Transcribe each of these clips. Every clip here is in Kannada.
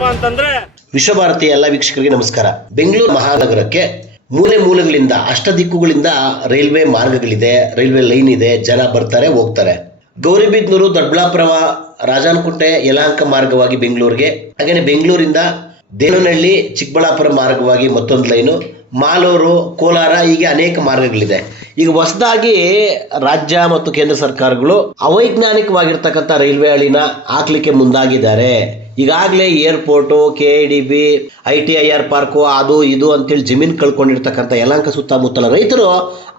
ಏನಪ್ಪಾ ಅಂತಂದ್ರೆ ವಿಶ್ವಭಾರತಿ ಎಲ್ಲ ವೀಕ್ಷಕರಿಗೆ ನಮಸ್ಕಾರ. ಬೆಂಗಳೂರು ಮಹಾನಗರಕ್ಕೆ ಮೂಲೆಗಳಿಂದ ಅಷ್ಟದಿಕ್ಕುಗಳಿಂದ ರೈಲ್ವೆ ಮಾರ್ಗಗಳಿದೆ, ರೈಲ್ವೆ ಲೈನ್ ಇದೆ, ಜನ ಬರ್ತಾರೆ ಹೋಗ್ತಾರೆ. ಗೌರಿಬಿದನೂರು, ದೊಡ್ಡಬಳ್ಳಾಪುರ, ರಾಜಾನಕುಂಟೆ, ಯಲಹಂಕ ಮಾರ್ಗವಾಗಿ ಬೆಂಗಳೂರಿಗೆ, ಹಾಗೆ ಬೆಂಗಳೂರಿಂದ ದೇವನಹಳ್ಳಿ, ಚಿಕ್ಕಬಳ್ಳಾಪುರ ಮಾರ್ಗವಾಗಿ ಮತ್ತೊಂದು ಲೈನು, ಮಾಲೂರು, ಕೋಲಾರ, ಹೀಗೆ ಅನೇಕ ಮಾರ್ಗಗಳಿದೆ. ಈಗ ಹೊಸದಾಗಿ ರಾಜ್ಯ ಮತ್ತು ಕೇಂದ್ರ ಸರ್ಕಾರಗಳು ಅವೈಜ್ಞಾನಿಕವಾಗಿರ್ತಕ್ಕಂಥ ರೈಲ್ವೆ ಹಳಿನ ಹಾಕ್ಲಿಕ್ಕೆ ಮುಂದಾಗಿದ್ದಾರೆ. ಈಗಾಗಲೇ ಏರ್ಪೋರ್ಟು, KIDB, ITIR ಪಾರ್ಕು, ಅದು ಇದು ಅಂತೇಳಿ ಜಮೀನು ಕಳ್ಕೊಂಡಿರ್ತಕ್ಕಂಥ ಯಲಹಂಕ ಸುತ್ತಮುತ್ತಲ ರೈತರು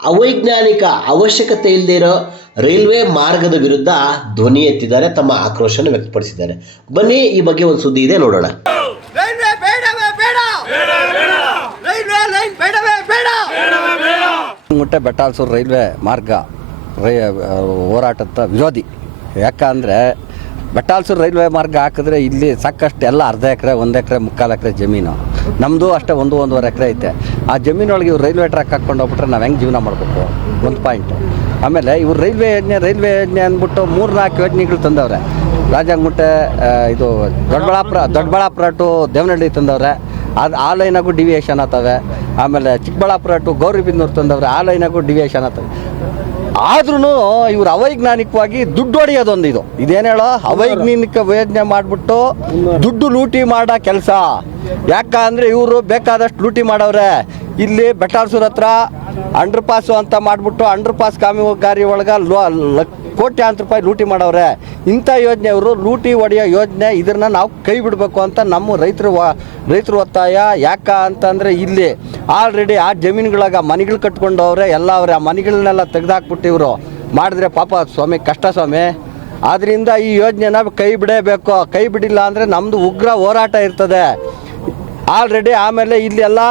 ಅವೈಜ್ಞಾನಿಕ, ಅವಶ್ಯಕತೆ ಇಲ್ಲದೆ ಇರೋ ರೈಲ್ವೆ ಮಾರ್ಗದ ವಿರುದ್ಧ ಧ್ವನಿ ಎತ್ತಿದ್ದಾರೆ, ತಮ್ಮ ಆಕ್ರೋಶನ ವ್ಯಕ್ತಪಡಿಸಿದ್ದಾರೆ. ಬನ್ನಿ, ಈ ಬಗ್ಗೆ ಒಂದು ಸುದ್ದಿ ಇದೆ, ನೋಡೋಣ. ಗುಂಟೆ ಬೆಟ್ಟಾಲ್ಸೂರು ರೈಲ್ವೆ ಮಾರ್ಗ ಹೋರಾಟದ ವಿರೋಧಿ. ಯಾಕಂದರೆ ಬೆಟ್ಟಾಲ್ಸೂರು ರೈಲ್ವೆ ಮಾರ್ಗ ಹಾಕಿದ್ರೆ ಇಲ್ಲಿ ಸಾಕಷ್ಟು ಎಲ್ಲ ಅರ್ಧ ಎಕರೆ, 1 ಎಕರೆ, 3/4 ಎಕರೆ ಜಮೀನು, ನಮ್ಮದು ಅಷ್ಟೇ 1-1.5 ಎಕರೆ ಐತೆ. ಆ ಜಮೀನೊಳಗೆ ಇವ್ರು ರೈಲ್ವೆ ಟ್ರ್ಯಾಕ್ ಹಾಕ್ಕೊಂಡು ಹೋಗ್ಬಿಟ್ರೆ ನಾವು ಹೆಂಗೆ ಜೀವನ ಮಾಡಬೇಕು? ಒಂದು ಪಾಯಿಂಟ್. ಆಮೇಲೆ ಇವ್ರು ರೈಲ್ವೆ ಯೋಜನೆ ಅಂದ್ಬಿಟ್ಟು 3-4 ಯೋಜನೆಗಳು ತಂದವ್ರೆ. ರಾಜಾನಕುಂಟೆ, ಇದು ದೊಡ್ಡಬಳ್ಳಾಪುರ ಟು ದೇವನಹಳ್ಳಿ ತಂದವ್ರೆ, ಅದು ಆ ಲೈನಾಗೂ ಡಿವಿಯೇಷನ್ ಆಗ್ತವೆ. ಆಮೇಲೆ ಚಿಕ್ಕಬಳ್ಳಾಪುರ ಟು ಗೌರಿಬಿದನೂರು ತಂದವ್ರೆ, ಆ ಲೈನಾಗೂ ಡಿವಿಯೇಷನ್ ಆಗ್ತವೆ. ಆದ್ರೂ ಇವ್ರು ಅವೈಜ್ಞಾನಿಕವಾಗಿ ದುಡ್ಡು ಹೊಡೆಯೋದೊಂದು ಇದೇನು ಹೇಳೋ, ಅವೈಜ್ಞಾನಿಕ ಯೋಜನೆ ಮಾಡಿಬಿಟ್ಟು ದುಡ್ಡು ಲೂಟಿ ಮಾಡೋ ಕೆಲಸ. ಯಾಕಂದರೆ ಇವರು ಬೇಕಾದಷ್ಟು ಲೂಟಿ ಮಾಡವ್ರೆ. ಇಲ್ಲಿ ಬೆಟ್ಟಾಲ್ಸೂರು ಹತ್ರ ಅಂಡರ್ ಪಾಸು ಅಂತ ಮಾಡಿಬಿಟ್ಟು ಅಂಡರ್ ಪಾಸ್ ಕಾಮಗಾರಿ ಒಳಗೆ ಕೋಟ್ಯಾಂತರ ರೂಪಾಯಿ ಲೂಟಿ ಮಾಡವ್ರೆ. ಇಂಥ ಯೋಜನೆ ಇವರು ಲೂಟಿ ಹೊಡೆಯೋ ಯೋಜನೆ, ಇದನ್ನು ನಾವು ಕೈ ಬಿಡಬೇಕು ಅಂತ ನಮ್ಮ ರೈತರು ಒತ್ತಾಯ. ಅಂತಂದರೆ ಇಲ್ಲಿ ಆಲ್ರೆಡಿ ಆ ಜಮೀನುಗಳಾಗ ಮನೆಗಳು ಕಟ್ಕೊಂಡವ್ರೆ, ಎಲ್ಲ ಅವ್ರೆ. ಆ ಮನೆಗಳನ್ನೆಲ್ಲ ತೆಗೆದಾಕ್ಬಿಟ್ಟು ಇವರು ಮಾಡಿದ್ರೆ ಪಾಪ ಸ್ವಾಮಿ, ಕಷ್ಟ ಸ್ವಾಮಿ. ಆದ್ದರಿಂದ ಈ ಯೋಜನೆನ ಕೈ ಬಿಡಬೇಕು. ಕೈ ಬಿಡಿಲ್ಲ ಅಂದರೆ ನಮ್ಮದು ಉಗ್ರ ಹೋರಾಟ ಇರ್ತದೆ ಆಲ್ರೆಡಿ. ಆಮೇಲೆ ಇಲ್ಲೆಲ್ಲ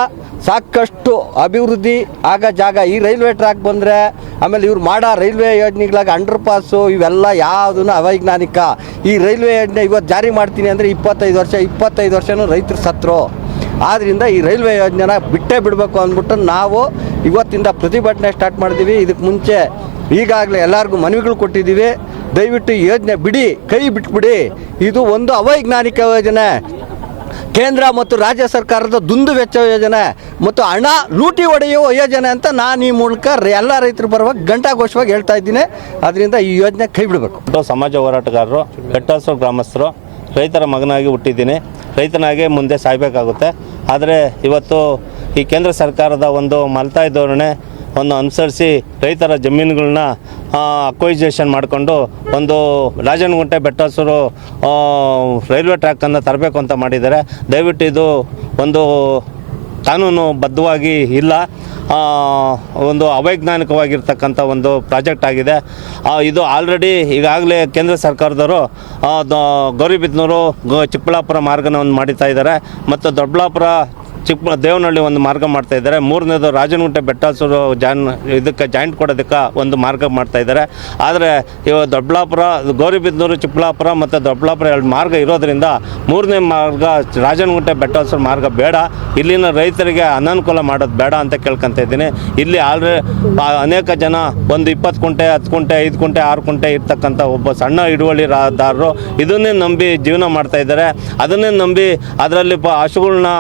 ಸಾಕಷ್ಟು ಅಭಿವೃದ್ಧಿ ಆಗ ಜಾಗ. ಈ ರೈಲ್ವೆ ಟ್ರ್ಯಾಕ್ ಬಂದರೆ, ಆಮೇಲೆ ಇವ್ರು ಮಾಡೋ ರೈಲ್ವೆ ಯೋಜನೆಗಳಾಗ ಅಂಡರ್ ಪಾಸು ಇವೆಲ್ಲ ಯಾವುದೂ ಅವೈಜ್ಞಾನಿಕ. ಈ ರೈಲ್ವೆ ಯೋಜನೆ ಇವತ್ತು ಜಾರಿ ಮಾಡ್ತೀನಿ ಅಂದರೆ 25 ವರ್ಷನೂ ರೈತರು ಸತ್ರು. ಆದ್ದರಿಂದ ಈ ರೈಲ್ವೆ ಯೋಜನೆನ ಬಿಟ್ಟೇ ಬಿಡಬೇಕು ಅಂದ್ಬಿಟ್ಟು ನಾವು ಇವತ್ತಿಂದ ಪ್ರತಿಭಟನೆ ಸ್ಟಾರ್ಟ್ ಮಾಡಿದ್ದೀವಿ. ಇದಕ್ಕೆ ಮುಂಚೆ ಈಗಾಗಲೇ ಎಲ್ಲರಿಗೂ ಮನವಿಗಳು ಕೊಟ್ಟಿದ್ದೀವಿ. ದಯವಿಟ್ಟು ಈ ಯೋಜನೆ ಬಿಡಿ, ಕೈ ಬಿಟ್ಬಿಡಿ. ಇದು ಒಂದು ಅವೈಜ್ಞಾನಿಕ ಯೋಜನೆ, ಕೇಂದ್ರ ಮತ್ತು ರಾಜ್ಯ ಸರ್ಕಾರದ ದುಂದು ವೆಚ್ಚ ಯೋಜನೆ ಮತ್ತು ಹಣ ಲೂಟಿ ಹೊಡೆಯುವ ಯೋಜನೆ ಅಂತ ನಾನು ಈ ಮೂಲಕ ಎಲ್ಲ ರೈತರು ಬರುವಾಗ ಘಂಟಾಘೋಷವಾಗಿ ಹೇಳ್ತಾ ಇದ್ದೀನಿ. ಅದರಿಂದ ಈ ಯೋಜನೆ ಕೈ ಬಿಡಬೇಕು. ಸಮಾಜ ಹೋರಾಟಗಾರರು, ಬೆಟ್ಟಾಲ್ಸೂರು ಗ್ರಾಮಸ್ಥರು, ರೈತರ ಮಗನಾಗಿ ಹುಟ್ಟಿದ್ದೀನಿ, ರೈತನಾಗೆ ಮುಂದೆ ಸಾಯಬೇಕಾಗುತ್ತೆ. ಆದರೆ ಇವತ್ತು ಈ ಕೇಂದ್ರ ಸರ್ಕಾರದ ಒಂದು ಮಲ್ತಾಯಿ ಧೋರಣೆ ಅನುಸರಿಸಿ ರೈತರ ಜಮೀನುಗಳನ್ನ ಅಕ್ವೈಜೇಷನ್ ಮಾಡಿಕೊಂಡು ಒಂದು ರಾಜನಕುಂಟೆ ಬೆಟ್ಟಾಲ್ಸೂರು ರೈಲ್ವೆ ಟ್ರ್ಯಾಕನ್ನು ತರಬೇಕು ಅಂತ ಮಾಡಿದ್ದಾರೆ. ದಯವಿಟ್ಟು ಇದು ಒಂದು ಕಾನೂನು ಬದ್ಧವಾಗಿ ಇಲ್ಲ, ಒಂದು ಅವೈಜ್ಞಾನಿಕವಾಗಿರ್ತಕ್ಕಂಥ ಒಂದು ಪ್ರಾಜೆಕ್ಟ್ ಆಗಿದೆ. ಇದು ಆಲ್ರೆಡಿ ಈಗಾಗಲೇ ಕೇಂದ್ರ ಸರ್ಕಾರದವರು ಗೌರಿಬಿದನೂರು, ಚಿಕ್ಕಬಳ್ಳಾಪುರ ಮಾರ್ಗನ ಒಂದು ಮಾಡಿತಾ ಇದ್ದಾರೆ, ಮತ್ತು ದೊಡ್ಡಬಳ್ಳಾಪುರ, ದೇವನಹಳ್ಳಿ ಒಂದು ಮಾರ್ಗ ಮಾಡ್ತಾ ಇದ್ದಾರೆ. 3ನೇದು ರಾಜನಕುಂಟೆ ಬೆಟ್ಟಾಲ್ಸೂರು ಇದಕ್ಕೆ ಜಾಯಿಂಟ್ ಕೊಡೋದಕ್ಕೆ ಒಂದು ಮಾರ್ಗ ಮಾಡ್ತಾ ಇದ್ದಾರೆ. ಆದರೆ ಇವಾಗ ದೊಡ್ಡಬಳ್ಳಾಪುರ, ಗೌರಿಬಿದನೂರು, ಚಿಕ್ಕಬಳ್ಳಾಪುರ ಮತ್ತು ದೊಡ್ಡಬಳ್ಳಾಪುರ 2 ಮಾರ್ಗ ಇರೋದ್ರಿಂದ 3ನೇ ಮಾರ್ಗ ರಾಜನಕುಂಟೆ ಬೆಟ್ಟಾಲ್ಸೂರು ಮಾರ್ಗ ಬೇಡ, ಇಲ್ಲಿನ ರೈತರಿಗೆ ಅನಾನುಕೂಲ ಮಾಡೋದು ಬೇಡ ಅಂತ ಕೇಳ್ಕೊತಾ ಇದ್ದೀನಿ. ಇಲ್ಲಿ ಆಲ್ರೆಡಿ ಅನೇಕ ಜನ ಒಂದು 20 ಕುಂಟೆ, 10 ಕುಂಟೆ, 5 ಕುಂಟೆ, 6 ಕುಂಟೆ ಇರ್ತಕ್ಕಂಥ ಒಬ್ಬ ಸಣ್ಣ ಹಿಡುವಳಿದಾರರು ಇದನ್ನೇ ನಂಬಿ ಜೀವನ ಮಾಡ್ತಾ ಇದ್ದಾರೆ. ಅದನ್ನೇ ನಂಬಿ ಅದರಲ್ಲಿ ಹಸುಗಳನ್ನ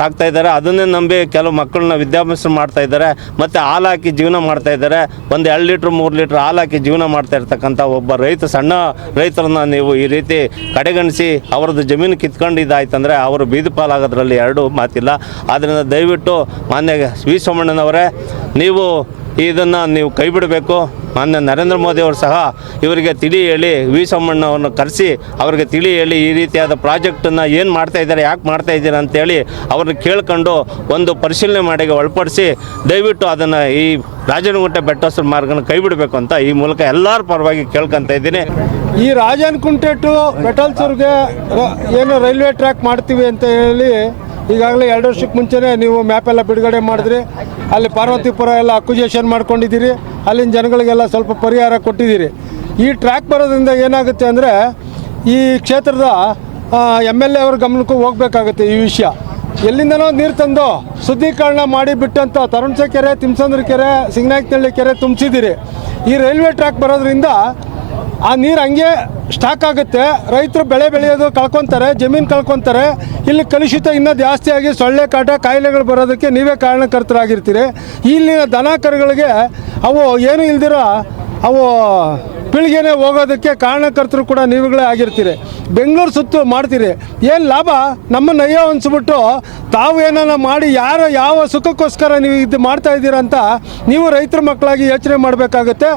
ಸಾಕ್ತಾ ಇದ್ದಾರೆ. ಅದನ್ನೇ ನಂಬಿ ಕೆಲವು ಮಕ್ಕಳನ್ನ ವಿದ್ಯಾಭ್ಯಾಸ ಮಾಡ್ತಾ ಇದ್ದಾರೆ, ಮತ್ತು ಹಾಲು ಹಾಕಿ ಜೀವನ ಮಾಡ್ತಾ ಇದ್ದಾರೆ. ಒಂದು 2 ಲೀಟ್ರ್ 3 ಲೀಟ್ರ್ ಹಾಲು ಹಾಕಿ ಜೀವನ ಮಾಡ್ತಾ ಇರ್ತಕ್ಕಂಥ ಒಬ್ಬ ಸಣ್ಣ ರೈತರನ್ನ ನೀವು ಈ ರೀತಿ ಕಡೆಗಣಿಸಿ ಅವ್ರದ್ದು ಜಮೀನು ಕಿತ್ಕೊಂಡಿದ್ದಾಯ್ತಂದರೆ ಅವರು ಬೀದಿ ಪಾಲಾಗೋದ್ರಲ್ಲಿ 2 ಮಾತಿಲ್ಲ. ಆದ್ದರಿಂದ ದಯವಿಟ್ಟು ಮಾನ್ಯ ವಿ ಸೋಮಣ್ಣನವರೇ, ನೀವು ಇದನ್ನು ನೀವು ಕೈ ಬಿಡಬೇಕು. ಮಾನ್ಯ ನರೇಂದ್ರ ಮೋದಿ ಅವರು ಸಹ ಇವರಿಗೆ ತಿಳಿ ಹೇಳಿ, ವಿ ಸೋಮಣ್ಣವ್ರನ್ನ ಕರೆಸಿ ಅವರಿಗೆ ತಿಳಿ ಹೇಳಿ ಈ ರೀತಿಯಾದ ಪ್ರಾಜೆಕ್ಟನ್ನು ಏನು ಮಾಡ್ತಾಯಿದ್ದಾರೆ, ಯಾಕೆ ಮಾಡ್ತಾಯಿದ್ದೀರ ಅಂತೇಳಿ ಅವ್ರನ್ನ ಕೇಳ್ಕೊಂಡು ಒಂದು ಪರಿಶೀಲನೆ ಮಾಡಿ ಒಳಪಡಿಸಿ ದಯವಿಟ್ಟು ಅದನ್ನು ಈ ರಾಜನಕುಂಟೆ ಬೆಟ್ಟಾಲ್ಸೂರು ಮಾರ್ಗನ ಕೈ ಬಿಡಬೇಕು ಅಂತ ಈ ಮೂಲಕ ಎಲ್ಲರ ಪರವಾಗಿ ಕೇಳ್ಕೊತಾ ಇದ್ದೀನಿ. ಈ ರಾಜನಕುಂಟೆ ಟು ಬೆಟ್ಟಾಲ್ಸೂರಿಗೆ ಏನು ರೈಲ್ವೆ ಟ್ರ್ಯಾಕ್ ಮಾಡ್ತೀವಿ ಅಂತ ಹೇಳಿ ಈಗಾಗಲೇ 2 ವರ್ಷಕ್ಕೆ ಮುಂಚೆನೇ ನೀವು ಮ್ಯಾಪೆಲ್ಲ ಬಿಡುಗಡೆ ಮಾಡಿದ್ರಿ. ಅಲ್ಲಿ ಪಾರ್ವತಿಪುರ ಎಲ್ಲ ಅಕ್ವಿಜೇಷನ್ ಮಾಡ್ಕೊಂಡಿದ್ದೀರಿ, ಅಲ್ಲಿನ ಜನಗಳಿಗೆಲ್ಲ ಸ್ವಲ್ಪ ಪರಿಹಾರ ಕೊಟ್ಟಿದ್ದೀರಿ. ಈ ಟ್ರ್ಯಾಕ್ ಬರೋದ್ರಿಂದ ಏನಾಗುತ್ತೆ ಅಂದರೆ ಈ ಕ್ಷೇತ್ರದ MLA ಅವ್ರ ಗಮನಕ್ಕೂ ಹೋಗಬೇಕಾಗುತ್ತೆ ಈ ವಿಷಯ. ಎಲ್ಲಿಂದನೋ ನೀರು ತಂದು ಶುದ್ಧೀಕರಣ ಮಾಡಿ ಬಿಟ್ಟಂಥ ತರುಣಸೆ ಕೆರೆ, ತಿಮ್ಸಂದ್ರ ಕೆರೆ, ಸಿಂಗನಾಯಕನಹಳ್ಳಿ ಕೆರೆ ತುಂಬಿಸಿದ್ದೀರಿ. ಈ ರೈಲ್ವೆ ಟ್ರ್ಯಾಕ್ ಬರೋದ್ರಿಂದ ಆ ನೀರು ಹಂಗೆ ಸ್ಟಾಕ್ ಆಗುತ್ತೆ, ರೈತರು ಬೆಳೆ ಬೆಳೆಯೋದು ಕಳ್ಕೊತಾರೆ, ಜಮೀನು ಕಳ್ಕೊತಾರೆ. ಇಲ್ಲಿ ಕಲುಷಿತ ಇನ್ನೂ ಜಾಸ್ತಿ ಆಗಿ ಸೊಳ್ಳೆ ಕಾಟ ಕಾಯಿಲೆಗಳು ಬರೋದಕ್ಕೆ ನೀವೇ ಕಾರಣಕರ್ತರಾಗಿರ್ತೀರಿ. ಇಲ್ಲಿನ ದನ ಕರುಗಳಿಗೆ ಅವು ಏನು ಇಲ್ದಿರೋ ಅವು ಪೀಳಿಗೆನೇ ಹೋಗೋದಕ್ಕೆ ಕಾರಣಕರ್ತರು ಕೂಡ ನೀವುಗಳೇ ಆಗಿರ್ತೀರಿ. ಬೆಂಗಳೂರು ಸುತ್ತು ಮಾಡ್ತೀರಿ, ಏನು ಲಾಭ? ನಮ್ಮನ್ನು ಅಯ್ಯೋ ಅನ್ಸ್ಬಿಟ್ಟು ತಾವು ಏನಾನ ಮಾಡಿ ಯಾವ ಸುಖಕ್ಕೋಸ್ಕರ ನೀವು ಇದು ಮಾಡ್ತಾ ಇದ್ದೀರಾ ಅಂತ ನೀವು ರೈತರ ಮಕ್ಕಳಾಗಿ ಯೋಚನೆ ಮಾಡಬೇಕಾಗುತ್ತೆ.